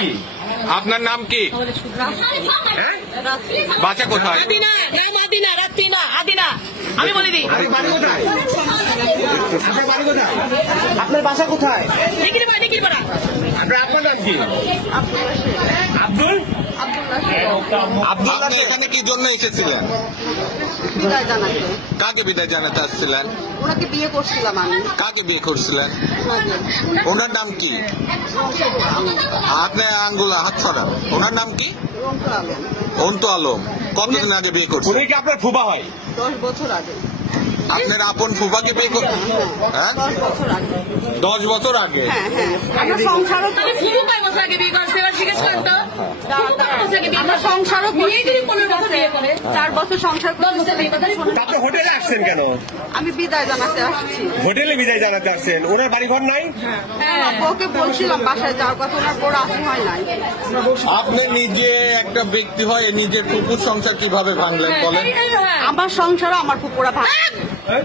কি? আপনার নাম কি? বাসা কোথায়? আমি বলে দিই আপনার বাসা কোথায়? আপনার নাম কি? আব্দুল আপনি এখানে কি জন্য এসেছিলেন? বিদায় জানাতে। কাকে বিদায় জানাতে আসছিলেন? ওনাকে বিয়ে করছিলাম আমি। কাকে বিয়ে করছিলেন? ওনাকে। ওনার নাম কি? আপনি আঙ্গুল হাত ছড়ান। ওনার নাম কি? রংপুর আলম। অন্তু আলম। কতদিন আগে বিয়ে করছেন? উনি কি আপনার ফুবা হয়? 10 বছর আগে। আপনার আপন ফুফাকে বিয়ে করছেন? হ্যাঁ, 10 বছর আগে। 10 বছর আগে। হ্যাঁ হ্যাঁ। আমরা সংসারও তাহলে ফুফু কয় বছর আগে বিয়ে করছে এবার জিজ্ঞেস করেন তো আমরা সংসারও বিয়ে যদি 15 বছর বিয়ে করে 4 বছর সংসার 10 বছর বিয়ে করে আপনি হোটেলে আসছেন কেন? আমি বিদায় জানাতে আসছি। হোটেলে বিদায় জানাতে আসছেন। ওনার বাড়ি ঘর নাই? আমার বউকে বলছিলাম বাসায় যাওয়ার কথা, ওনার বড় আসি হয় নাই। আপনি নিজে একটা ব্যক্তি হয়ে নিজের ফুপুর সংসার কিভাবে ভাঙলেন বলেন? আমার সংসারও আমার পুকুরা ভাঙ।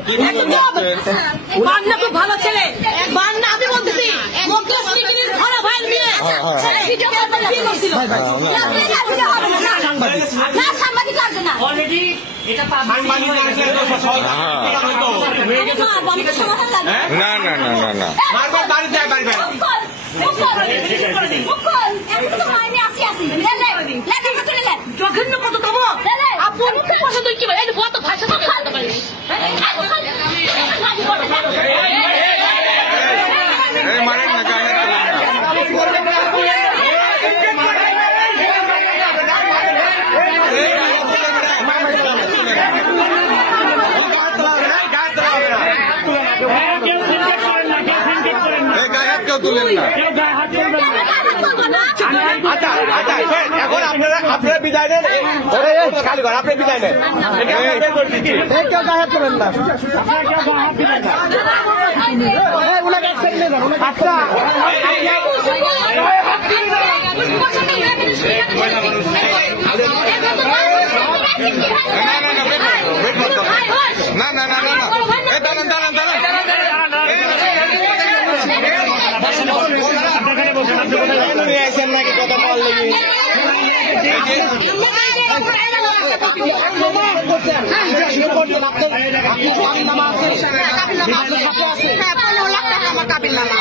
কিভাবে ভাঙছেন? বান্না খুব ভালো ছেলে বান্না আমি বলতেছি মুকেশ নিগির ঘরে ভাই মেয়ে ছেলে ভিডিও করে বিয়ে করছিল না সাংবাদিক আসবে না অলরেডি এটা সাংবাদিক আসলে তো সব না না না না না। বারবার বাড়ি যায় বাড়ি যায়। জঘন্য কত দেবো আপন পছন্দ কি বলে কত ভাষা বলতে পারি এই মারেন না, গায়ে হাত তোলেন না। এই গায়ে হাত কেউ তুলেন না। আচ্ছা আচ্ছা এখন আপনারা বিদায় নেন। খালি ঘর আপনি বিদায় নেন। কেউ গায়ে হাত তোলেন না। আচ্ছা না না না না না, এই দাঁড়ান দাঁড়ান দাঁড়ান। নিয়ে আসেন নাকি কথা বললে আমার কাবিল নামা।